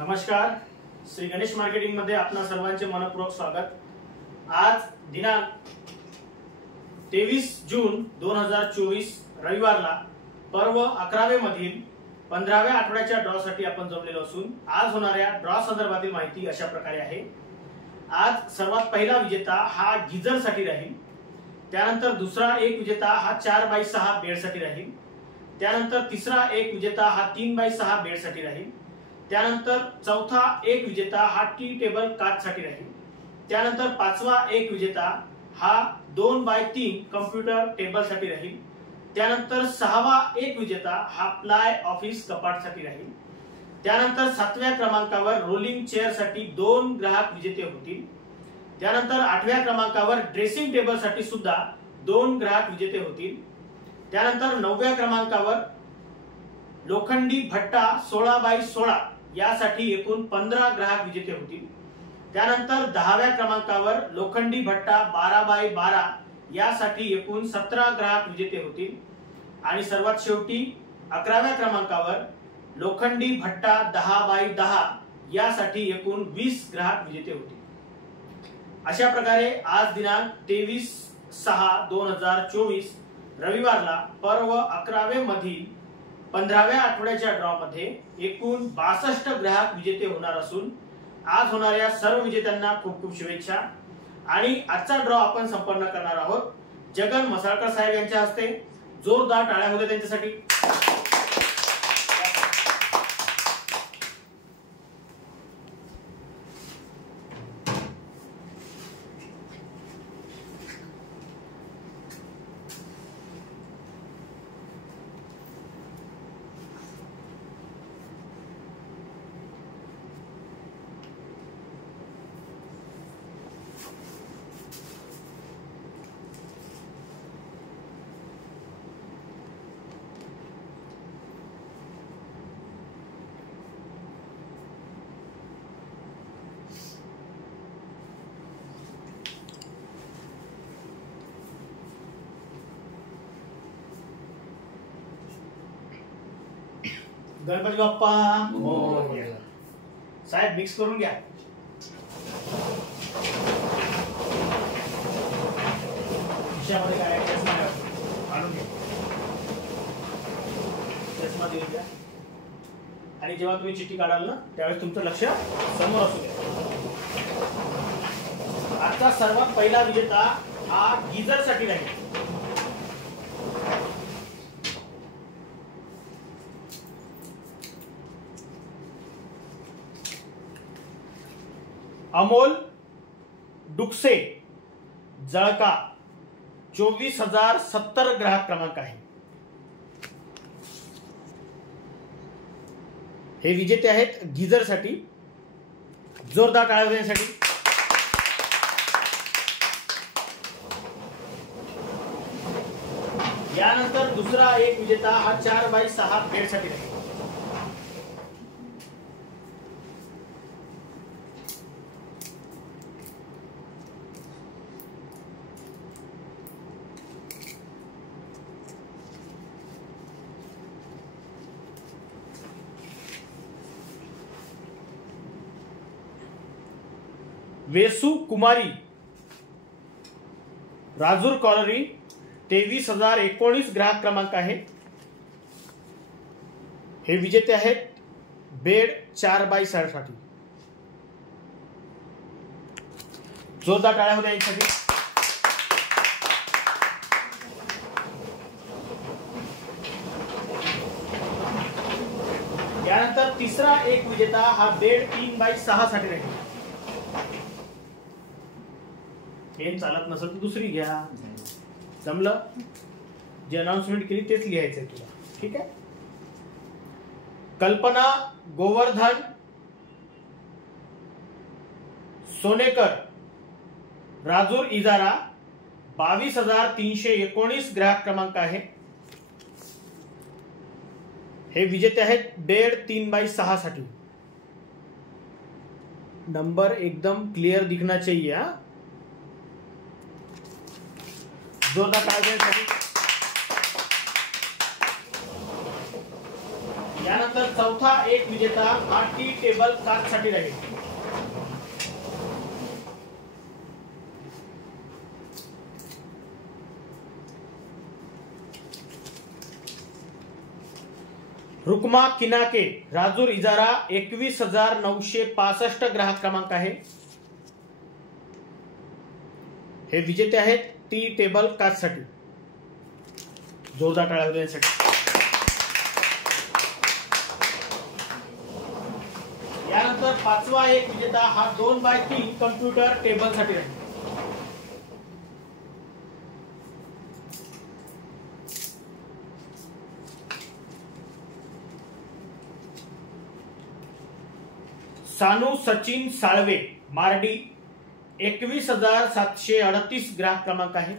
नमस्कार, श्री गणेश मार्केटिंग मध्ये आपणा सर्वांचे मनपूर्वक स्वागत। आज दिनांक 23 जून 2024 रविवारला पर्व 11वे मधील 15व्या आठवड्याच्या ड्रॉ साठी आपण जमलेलो असून आज होणाऱ्या ड्रॉ संदर्भातील माहिती अशा प्रकारे आहे। आज सर्वात पहिला विजेता हा गीजर साठी राहील, त्यानंतर दुसरा एक विजेता हा 4x6 बेड साठी राहील, त्यानंतर तिसरा एक विजेता हा 3x6 बेड साठी राहील, त्यानंतर चौथा एक विजेता हा टी टेबल काच साठी राहील, त्यानंतर पाचवा एक विजेता हा 2x3 कम्प्युटर टेबल साठी राहील, त्यानंतर सहावा एक विजेता हा प्लाय ऑफिस कपाट साठी राहील, त्यानंतर 7व्या क्रमांकावर रोलिंग चेअर साठी 2 ग्राहक विजेते होतील, त्यानंतर 8व्या क्रमांकावर ड्रेसिंग टेबल साठी सुद्धा 2 ग्राहक विजेते होतील, त्यानंतर 9व्या क्रमांकावर लोखंडी भट्टा 16x16 यासाठी एकूण 15 ग्राहक विजेते होतील, त्यानंतर 10व्या क्रमांकावर लोखंडी भट्टा 12x12 यासाठी एकूण 17 ग्राहक विजेते होतील आणि सर्वात शेवटी 11व्या क्रमांकावर लोखंडी भट्टा 10x10 यासाठी एकूण 20 ग्राहक विजेते होतील। अशा प्रकारे आज दिनांक 23/6/2024 रविवारला पर्व 11वे मधील 15व्या आठवड्याच्या ड्रॉ मध्ये एकूण 62 ग्राहक विजेते होणार असून आज होणाऱ्या सर्व विजेत्यांना खूप खूप शुभेच्छा। आणि आजचा ड्रॉ आपण संपन्न करणार आहोत जगन मसाळकर साहेब यांच्या हस्ते। जोरदार टाळ्या होत्या त्यांच्यासाठी। गणपती बाप्पा मोरया। साहेब मिक्स करून घ्या। खिशामध्ये काय आहे चष्मा आणून घ्या, चष्मा देऊन घ्या आणि जेव्हा तुम्ही चिठ्ठी काढाल ना त्यावेळेस तुमचं लक्ष समोर असू द्या। आजचा सर्वात पहिला विजेता हा गीजर साठी राहील। अमोल डुक्से जळका 24,070 ग्राहक क्रमांक आहे। हे विजेते आहेत गीजर साठी। जोरदार टाळ्या देण्यासाठी। यानंतर दुसरा एक विजेता हा 4x6 बेड साठी राहील। वेसु कुमारी राजूर कॉलरी 23,019 ग्राहक क्रमांक आहे। हे विजेते आहेत बेड 4x6 साठी। जोरदार टाळ्या होत्या यांच्यासाठी। यानंतर तिसरा एक विजेता हा बेड 3x6 साठी राहील। हे चालत नसेल तर दुसरी घ्या। जमलं? जे अनाउन्समेंट केली तेच लिहायचंय तुला, ठीक आहे? कल्पना गोवर्धन सोनेकर राजूर इजारा 22,319 ग्राहक क्रमांक आहे। हे विजेते आहेत बेड 3x6 साठी। नंबर एकदम क्लियर दिखना चाहिए। जोरदार टाळ्या देण्यासाठी। यानंतर चौथा एक विजेता हा टी टेबल काचसाठी राहील। रुक्मा किनाके राजूर इजारा 21,965 ग्राहक क्रमांक आहे। हे विजेते आहेत टी टेबल काचसाठी। जोरदार टाळ्या होऊ द्या। यानंतर पाचवा एक विजेता हा 2x3 कम्प्युटर टेबल साठी राहील। सानू सचिन साळवे मार्डी 21,738 ग्राहक क्रमांक आहे।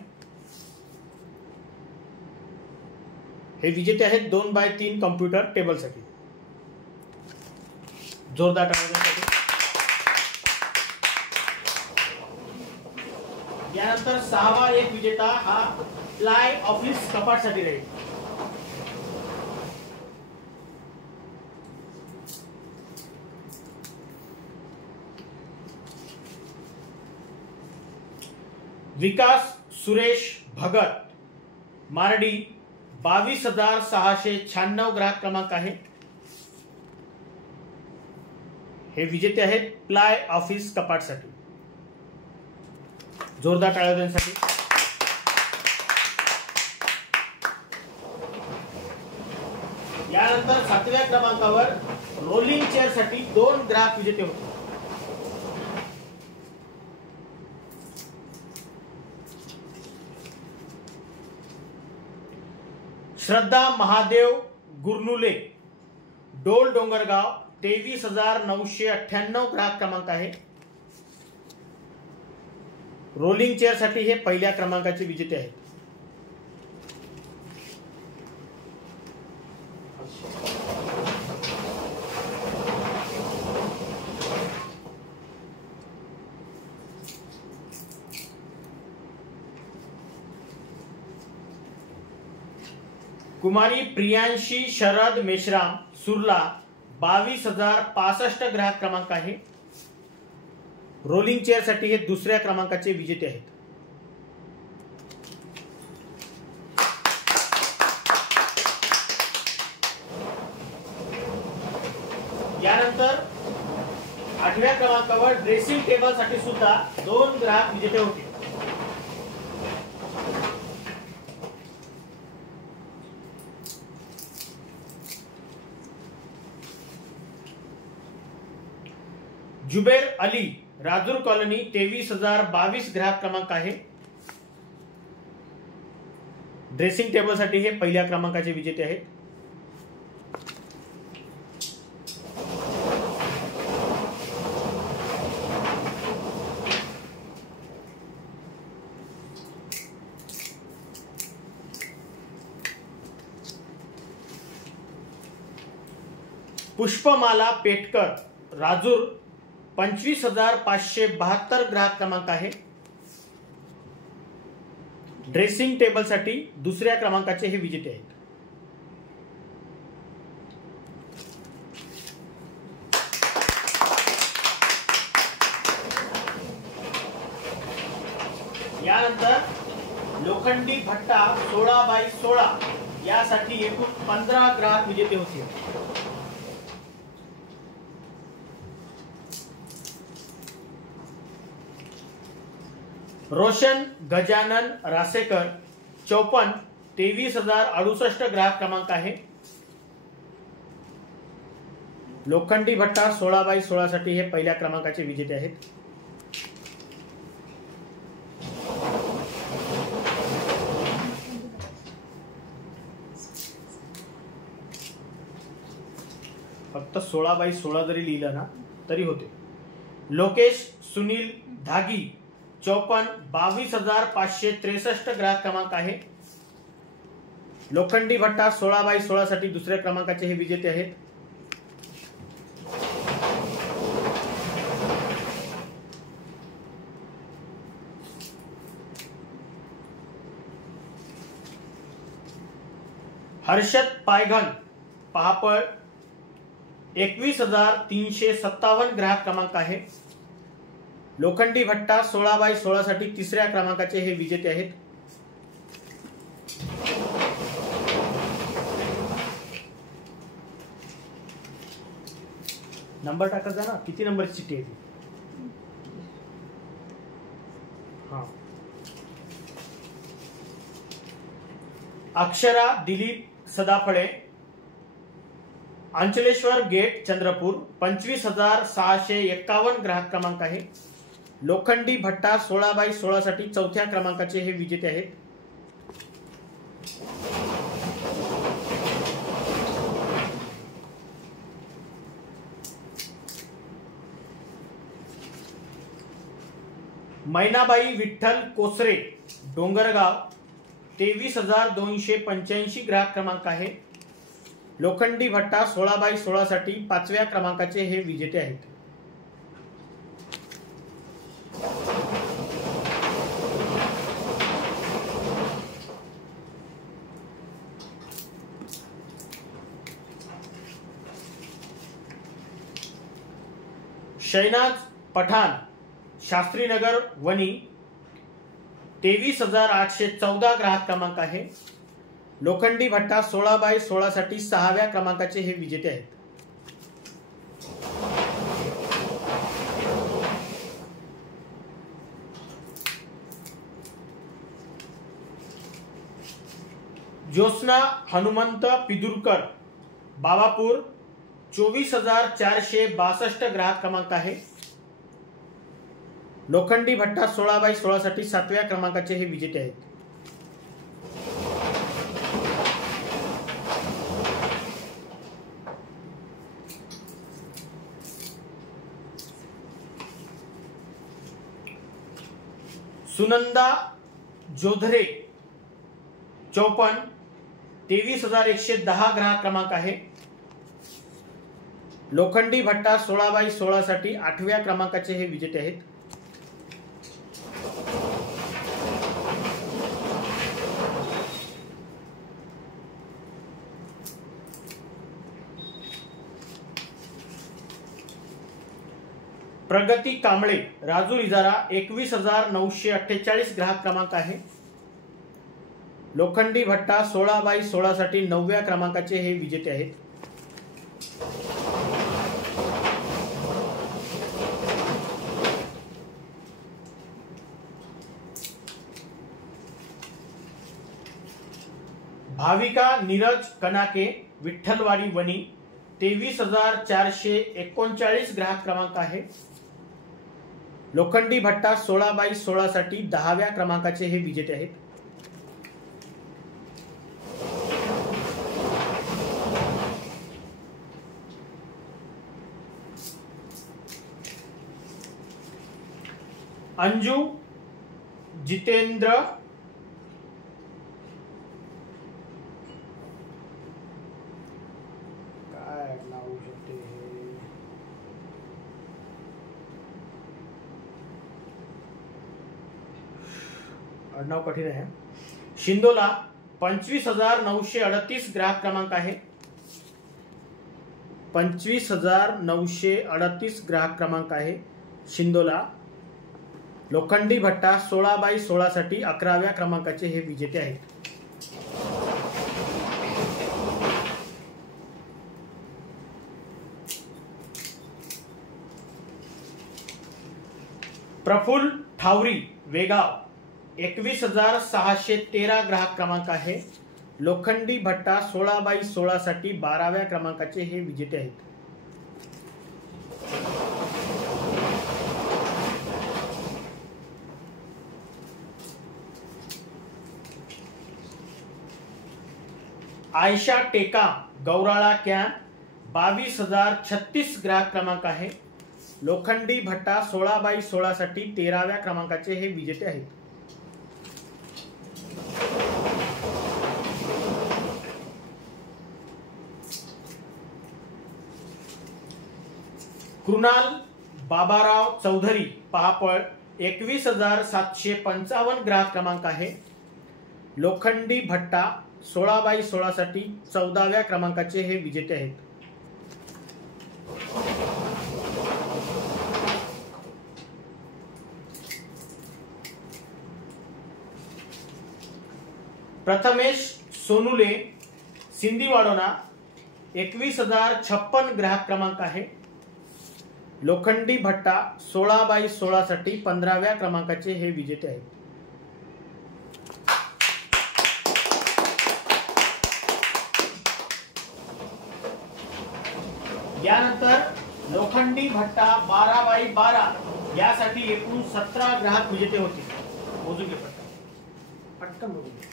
हे विजेते आहेत 2x3 कम्प्युटर टेबल साठी। जोरदार टाळ्या। यानंतर सहावा एक विजेता हा प्लाय ऑफिस कपाट साठी राहील। विकास सुरेश भगत मार्डी 22,696 ग्राहक क्रमांक आहे। हे विजेते आहेत प्लाय ऑफिस कपाट साठी। जोरदार टाळ्या देण्यासाठी। यानंतर सातव्या क्रमांकावर रोलिंग चेअर साठी 2 ग्राहक विजेते होते। श्रद्धा महादेव गुरनुले डोल डोंगरगाव 23,998 ग्राहक क्रमांक आहे। रोलिंग चेअर साठी हे पहिल्या क्रमांकाचे विजेते आहेत। कुमारी प्रियांशी शरद मेश्राम सुरला 22,065 ग्राहक क्रमांक आहे। रोलिंग चेअर साठी हे दुसऱ्या क्रमांकाचे विजेते आहेत। यानंतर 8व्या क्रमांकावर ड्रेसिंग टेबल साठी सुद्धा 2 ग्राहक विजेते होते। जुबेर अली राजूर कॉलनी 23,022 ग्राहक क्रमांक आहे। ड्रेसिंग टेबल साठी हे पहिल्या क्रमांकाचे विजेते आहेत। पुष्पमाला पेटकर राजूर 25,572 ग्राहक क्रमांक आहे। ड्रेसिंग टेबल साठी दुसऱ्या क्रमांकाचे हे विजेते आहेत। यानंतर लोखंडी भट्टा 16x16 यासाठी एकूण 15 ग्राहक विजेते होते। रोशन गजानन रासेकर 54 23,068 ग्राहक क्रमांक आहे। लोखंडी भट्टा 16x16 साठी हे पहिल्या क्रमांकाचे विजेते आहेत। फक्त 16x16 जरी लिहिलं ना तरी होते। लोकेश सुनील धागी 54 22,563 ग्राहक क्रमांक आहे। लोखंडी भट्टा 16x16 साठी दुसऱ्या क्रमांकाचे हे विजेते आहेत। हर्षद पायघन पहापळ 21,357 ग्राहक क्रमांक आहे. लोखंडी भट्टा 16x16 साठी तिसऱ्या क्रमांकाचे हे विजेते आहेत. नंबर टाकत जा ना, किती नंबरची चिठ्ठी आहे ती. हा, अक्षरा दिलीप सदाफळे, अंचलेश्वर गेट चंद्रपूर 25,651 ग्राहक क्रमांक आहे. लोखंडी भट्टा 16x16 साठी चौथ्या क्रमांकाचे हे विजेते आहेत. मैनाबाई विठ्ठल कोसरे डोंगरगाव 23,285 ग्राहक क्रमांक आहे. लोखंडी भट्टा 16x16 साठी पाचव्या क्रमांकाचे हे विजेते आहेत. शैनाज पठाण शास्त्रीनगर वणी 23,814 ग्राहक क्रमांक आहे. लोखंडी भट्टा 16x16 साठी सहाव्या क्रमांकाचे हे विजेते आहेत. ज्योत्स्ना हनुमंत पिदुरकर बाबापूर 24,462 ग्राहक क्रमांक आहे. लोखंडी भट्टा 16x16 साठी सातव्या क्रमांकाचे हे विजेते आहेत. सुनंदा जोधरे 54 23,110 ग्राहक क्रमांक आहे. लोखंडी भट्टा 16x16 साठी आठव्या क्रमांकाचे हे विजेते आहेत. प्रगती कांबळे राजूर इजारा 21,948 ग्राहक क्रमांक आहे. लोखंडी भट्टा 16x16 साठी नवव्या क्रमांकाचे हे विजेते आहेत. भाविका नीरज कनाके विठ्ठलवाडी वणी 23,439 ग्राहक क्रमांक आहे. लोखंडी भट्टा 16x16 साठी 10व्या क्रमांकाचे हे विजेते आहेत. अंजू जितेंद्र काय नाव शकते आडनाव कठीण आहे. शिंदोला 25,938 ग्राहक क्रमांक आहे. 25,938 ग्राहक क्रमांक आहे शिंदोला. लोखंडी भट्टा 16x16 साठी 11व्या क्रमांकाचे हे विजेते आहेत. प्रफुल्ल ठावरी वेगाव 21,613 ग्राहक क्रमांक आहे. लोखंडी भट्टा 16x16 साठी 12व्या क्रमांकाचे हे विजेते आहेत. आयशा टेका गौराळा कॅम्प 22,036 ग्राहक क्रमांक आहे. लोखंडी भट्टा 16x16 साठी 13व्या क्रमांकाचे हे विजेते आहेत. कृणाल बाबाराव चौधरी पहापळ 21,755 ग्राहक क्रमांक आहे. लोखंडी भट्टा 16x16 साठी 14व्या क्रमांकाचे हे विजेते आहेत. प्रथमेश सोनुले सिंदीवाडोना 21,056 ग्राहक क्रमांक आहे. लोखंडी भट्टा 16x16 साठी 15व्या क्रमांकाचे हे विजेते आहेत. यानंतर लोखंडी भट्टा 12x12 यासाठी एकूण 17 ग्राहक विजेते होते. मोजून घे पटकन मोजून घे.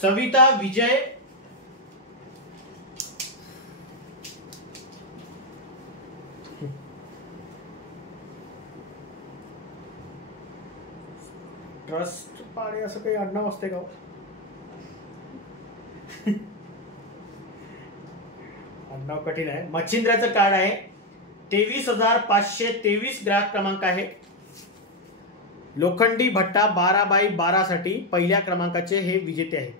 सविता विजय ट्रस्ट पाडे असं काही आडनाव असते का? आडनाव कठीण आहे. मच्छिंद्राचं कार्ड आहे. 23,523 ग्राहक क्रमांक आहे. लोखंडी भट्टा 12x12 साठी पहिल्या क्रमांकाचे हे विजेते आहेत.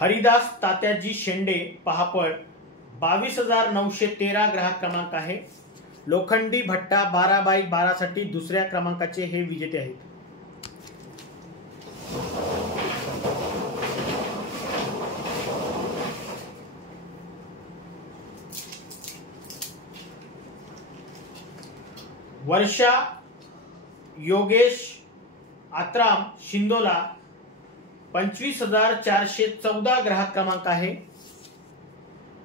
हरिदास तात्याजी शेंडे पहापळ 22,913 ग्राहक क्रमांक आहे. लोखंडी भट्टा 12x12 साठी दुसऱ्या क्रमांकाचे हे विजेते आहेत. वर्षा योगेश आत्राम शिंदोला 25,414 ग्राहक क्रमांक आहे.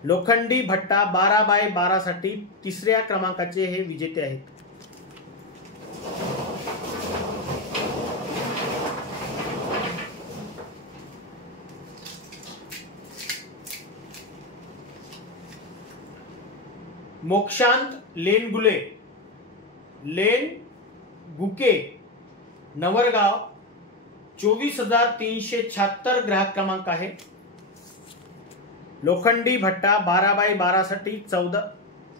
लोखंडी भट्टा 12x12 साठी तिसऱ्या क्रमांकाचे हे विजेते आहेत. मोक्षांत लेन गुके नवरगाव 24,376 ग्राहक क्रमांक आहे. लोखंडी भट्टा 12x12 साठी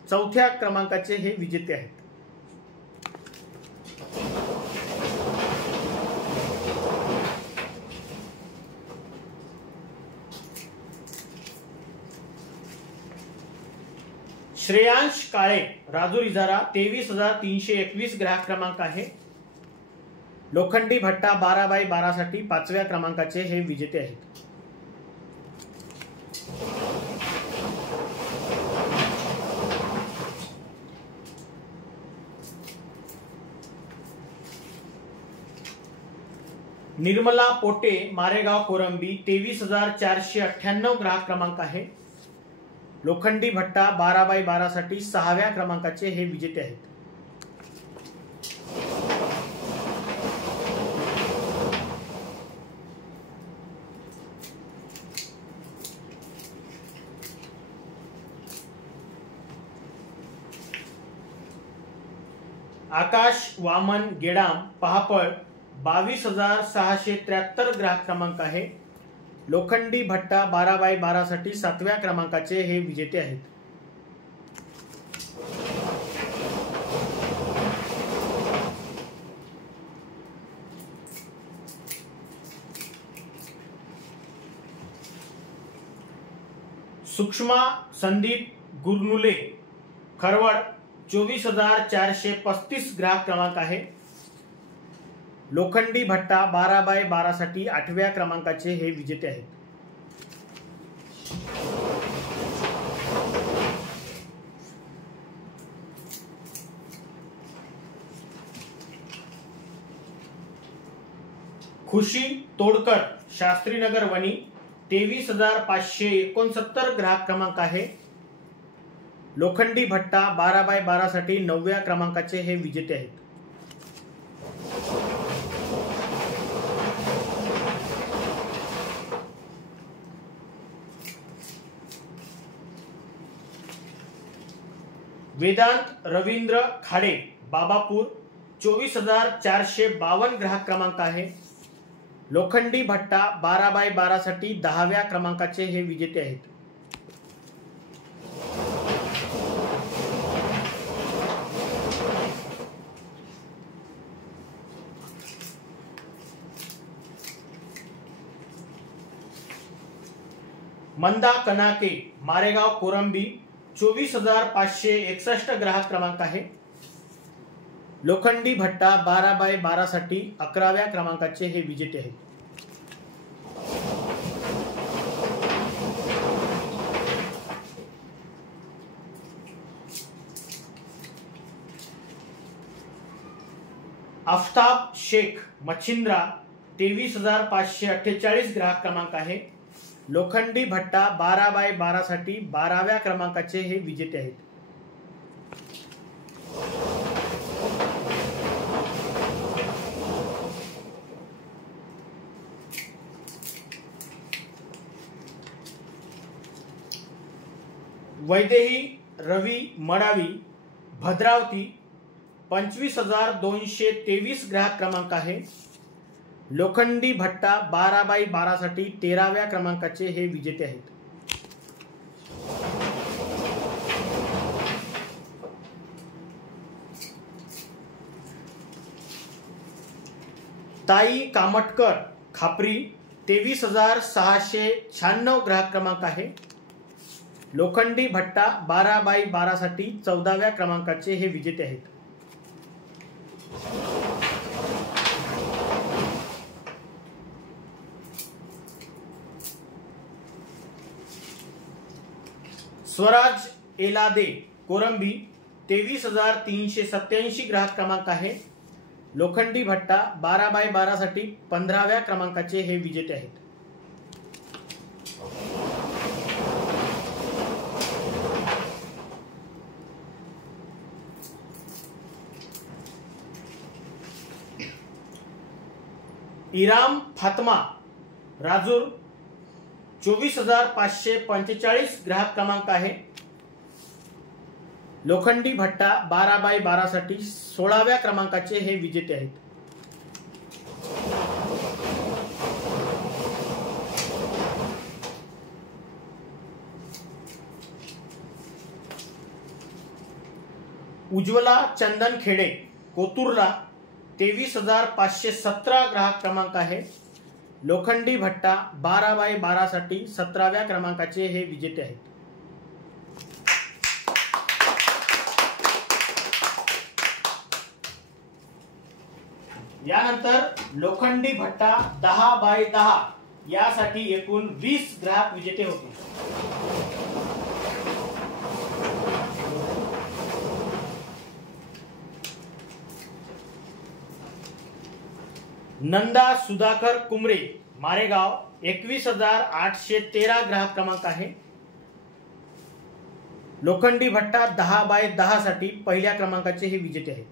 चौथ्या क्रमांकाचे हे विजेते आहेत. श्रेयांश काळे राजूर इजारा 23,321 ग्राहक क्रमांक आहे. लोखंडी भट्टा 12x12 साठी 5व्या क्रमांकाचे हे विजेते आहेत. निर्मला पोटे मारेगाव कोरंबी 23,498 ग्राहक क्रमांक आहे. लोखंडी भट्टा 12x12 साठी 6व्या क्रमांकाचे हे विजेते आहेत. आकाश वामन गेडाम पहापळ 22,673 ग्राहक क्रमांक आहे. लोखंडी भट्टा 12x12 साठी 7व्या क्रमांकाचे हे विजेते आहेत. सुषमा संदीप गुरनुले खरवड 24,435 ग्राहक क्रमांक आहे. लोखंडी भट्टा 12x12 साठी 8व्या क्रमांकाचे हे विजेते आहेत. खुशी तोडकर शास्त्रीनगर वणी 23,569 ग्राहक क्रमांक आहे. लोखंडी भट्टा 12x12 साठी 9व्या क्रमांकाचे हे विजेते आहेत. वेदांत रवींद्र खाडे बाबापूर 24,452 ग्राहक क्रमांक आहे. लोखंडी भट्टा 12x12 साठी 10व्या क्रमांकाचे हे विजेते आहेत. मंदा कनाके मारेगाव कोरंबी 24,561 ग्राहक क्रमांक आहे. लोखंडी भट्टा 12x12 साठी 11व्या क्रमांकाचे हे विजेते आहेत. आफताब शेख मच्छिंद्रा 23,548 ग्राहक क्रमांक आहे. लोखंडी भट्टा 12x12 साठी 12व्या क्रमांकाचे हे विजेते आहेत. वैदेही रवी मडावी भद्रावती 25,223 ग्राहक क्रमांक आहे. लोखंडी भट्टा 12x12 साठी 13व्या क्रमांकाचे हे विजेते आहेत. ताई कामटकर खापरी 23,696 ग्राहक क्रमांक आहे. लोखंडी भट्टा 12x12 साठी 14व्या क्रमांकाचे हे विजेते आहेत. स्वराज एलादे कोरंबी 23,387 ग्राहक क्रमांक आहे. लोखंडी भट्टा 12x12 साठी 15व्या क्रमांकाचे हे विजेते आहेत. इराम फातमा राजूर 24,545 ग्राहक क्रमांक आहे. लोखंडी भट्टा 12x12 साठी 16व्या क्रमांकाचे हे विजेते आहेत. उज्ज्वला चंदन खेडे कोतुर्ला 23,517 ग्राहक क्रमांक आहे. लोखंडी भट्टा 12x12 साठी 17व्या क्रमांकाचे हे विजेते आहेत. यानंतर लोखंडी भट्टा 10x10 यासाठी एकूण 20 ग्राहक विजेते होते. नंदा सुधाकर कुमरे मारेगाव 21,813 ग्राहक क्रमांक आहे. लोखंडी भट्टा 10x10 साठी पहिल्या क्रमांकाचे हे विजेते आहेत.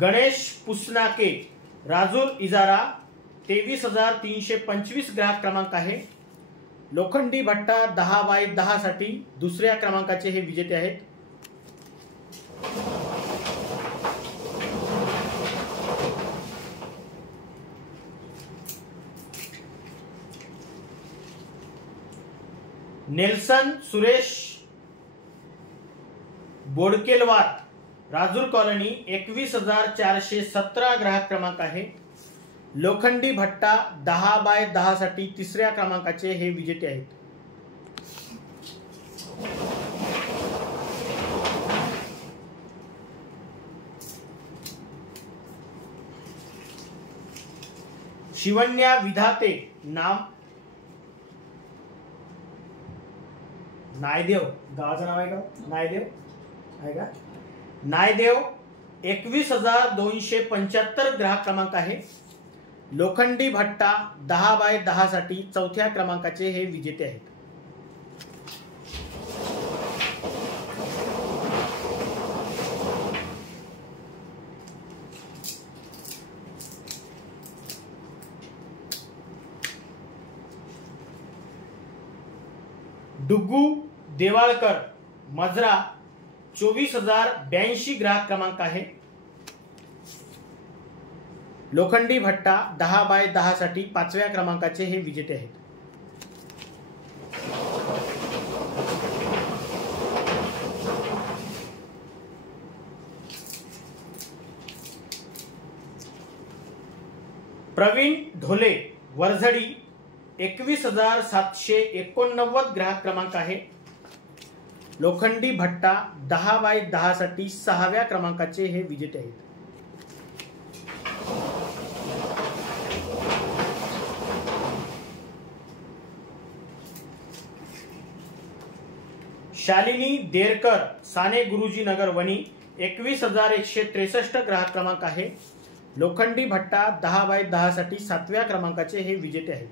गणेश पुसनाके राजूर इजारा 23,325 ग्राहक क्रमांक आहे. लोखंडी भट्टा 10x10 साठी दुसऱ्या क्रमांकाचे हे विजेते आहेत. नेल्सन सुरेश बोडकेलवार राजूर कॉलनी 21,417 ग्राहक क्रमांक आहे. लोखंडी भट्टा 10x10 साठी तिसऱ्या क्रमांकाचे हे विजेते आहेत. शिवन्या विधाते नाम नायदेव गावाचं नाव आहे का नायदेव आहे का नायदेव 21,275 ग्राहक क्रमांक आहे. लोखंडी भट्टा 10x10 साठी चौथ्या क्रमांकाचे हे विजेते आहेत. डुग्गू देवाळकर मजरा 24,082 ग्राहक क्रमांक आहे. लोखंडी भट्टा 10x10 साठी 5व्या क्रमांकाचे हे विजेते आहेत. प्रवीण ढोले वरझडी 21,789 ग्राहक क्रमांक आहे. लोखंडी भट्टा 10x10 साठी 6व्या क्रमांकाचे हे विजेते आहेत. शालिनी देरकर साने गुरुजी नगर वणी 21,163 ग्राहक क्रमांक आहे. लोखंडी भट्टा 10x10 साठी 7व्या क्रमांकाचे हे विजेते आहेत.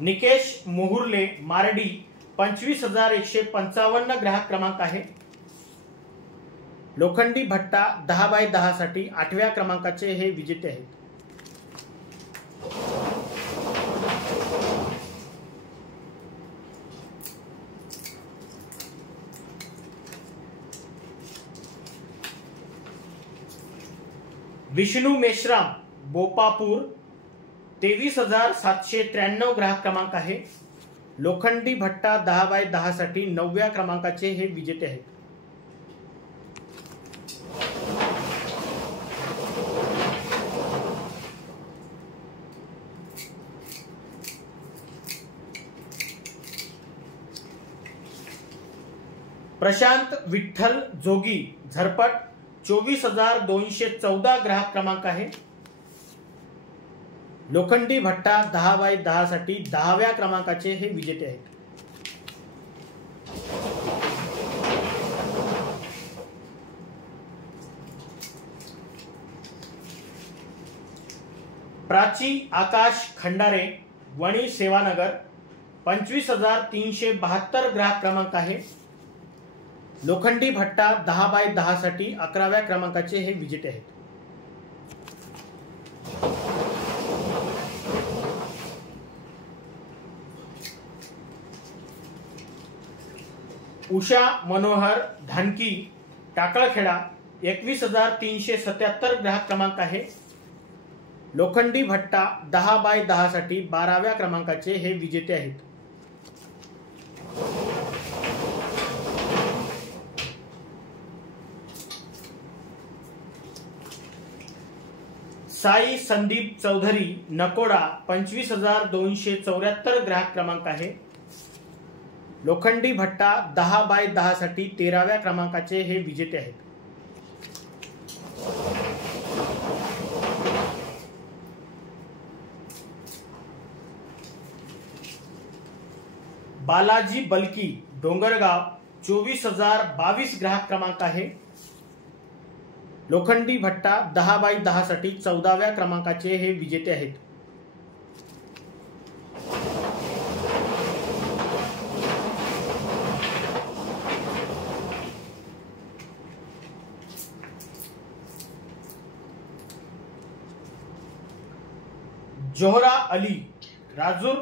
निकेश मोहुर्ले मारडी 25,155 ग्राहक क्रमांक आहे. लोखंडी भट्टा 10x10 साठी 8व्या क्रमांकाचे हे विजेते आहेत. विष्णू मेश्राम बोपापूर 23,793 ग्राहक क्रमांक आहे. लोखंडी भट्टा 10x10 साठी 9व्या क्रमांकाचे हे विजेते आहेत. प्रशांत विठ्ठल जोगी झरपट 24,214 ग्राहक क्रमांक आहे. लोखंडी भट्टा 10x10 साठी 10व्या क्रमांकाचे हे विजेते आहेत. प्राची आकाश खंडारे वणी सेवानगर 25,372 ग्राहक क्रमांक आहे. लोखंडी भट्टा 10x10 साठी 11व्या क्रमांकाचे हे विजेते आहेत. उषा मनोहर धानकी टाकळखेडा 21,377 ग्राहक क्रमांक आहे. लोखंडी भट्टा 10x10 साठी 12व्या क्रमांकाचे हे विजेते आहेत. साई संदीप चौधरी नकोडा 25,274 ग्राहक क्रमांक आहे. लोखंडी भट्टा 10x10 साठी 13व्या क्रमांकाचे हे विजेते आहेत. बालाजी बलकी डोंगरगाव 24,022 ग्राहक क्रमांक आहे. लोखंडी भट्टा 10x10 साठी 14व्या क्रमांकाचे हे विजेते आहेत. जोहरा अली राजूर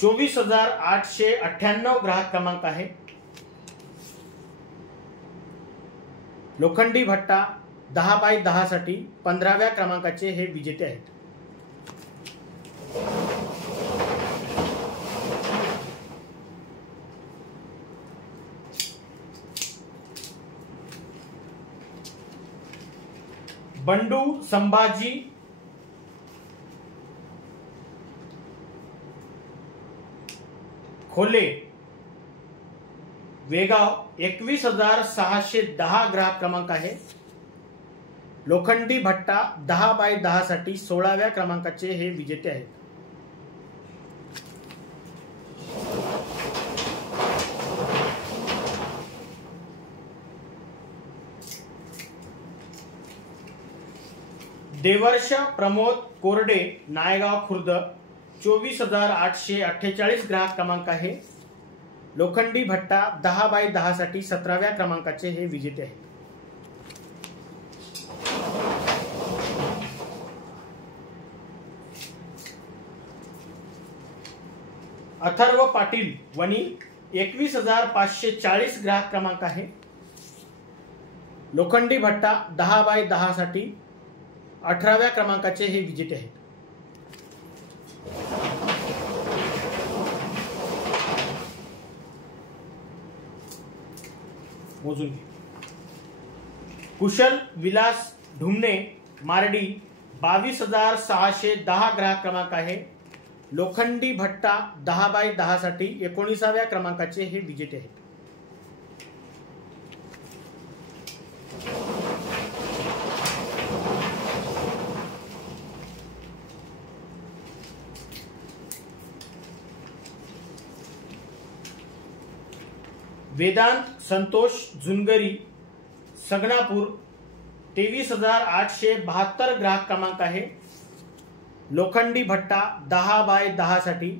24,898 ग्राहक क्रमांक आहे. लोखंडी भट्टा 10x10 साठी 15व्या क्रमांकाचे हे विजेते आहेत. बंडू संभाजी खोले वेगाव 21,610 ग्राहक क्रमांक आहे. लोखंडी भट्टा 10x10 साठी 16व्या क्रमांकाचे हे विजेते आहेत. देवर्ष प्रमोद कोरडे नायगाव खुर्द 24,848 ग्राहक क्रमांक आहे. लोखंडी भट्टा 10x10 साठी 17व्या क्रमांकाचे हे विजेते आहेत. अथर्व पाटील वणी 21,540 ग्राहक क्रमांक आहे. लोखंडी भट्टा 10x10 साठी 18व्या क्रमांकाचे हे विजेते आहेत. मोजून घे. कुशल विलास ढुमणे मारडी 22,610 ग्राहक क्रमांक आहे. लोखंडी भट्टा 10x10 साठी 19व्या क्रमांकाचे हे विजेते आहेत. वेदांत संतोष झुनगरी सगनापूर 23,872 ग्राहक क्रमांक आहे. लोखंडी भट्टा 10x10 साठी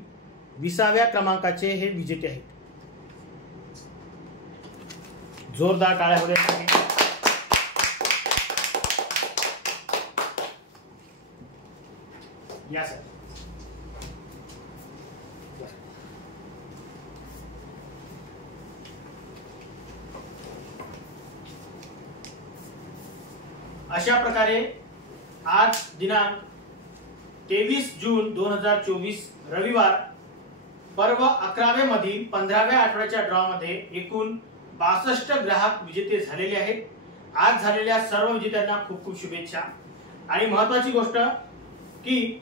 20व्या क्रमांकाचे हे विजेते आहेत. जोरदार टाळ्या होऊ द्या. या सर. अशा प्रकारे आज दिनांक 23 जून 2024 रविवार पर्व 11वे मधील 15व्या आठवड्याच्या ड्रॉ मध्ये एकूण 62 ग्राहक विजेते झालेले आहेत. आज झालेल्या सर्व विजेत्यांना खूप खूप शुभेच्छा. आणि महत्त्वाची गोष्ट की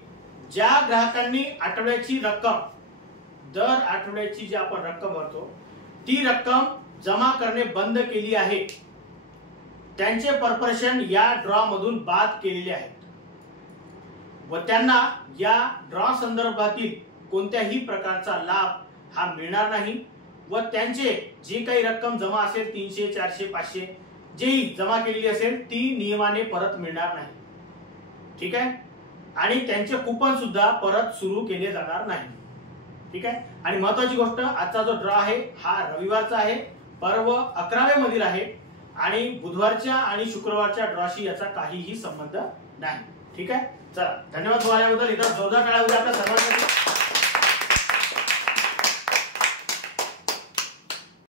ज्या ग्राहकांनी आठवड्याची रक्कम दर आठवड्याची जी आपण रक्कम भरतो ती रक्कम जमा करणे बंद केली आहे त्यांचे पर्परेशन या ड्रॉ मधून बाद केलेले आहेत व त्यांना या ड्रॉ संदर्भातील कोणत्याही प्रकारचा लाभ हा मिळणार नाही व त्यांचे जी काही रक्कम जमा असेल 300 400 500 जेही जमा केलेली असेल ती नियमाने परत मिळणार नाही. ठीक आहे. आणि त्यांचे कूपन सुद्धा परत सुरू केले जाणार नाही. ठीक आहे. आणि महत्त्वाची गोष्ट आजचा जो ड्रॉ आहे हा रविवारचा आहे. पर्व 11वे मधील आहे आणि बुधवारच्या आणि शुक्रवारच्या ड्रॉशी याचा काहीही संबंध नाही. ठीक आहे. चला धन्यवाद. बोलल्याबद्दल इथं जोरदार टाळ्या होत्या आपल्या सर्वांसाठी.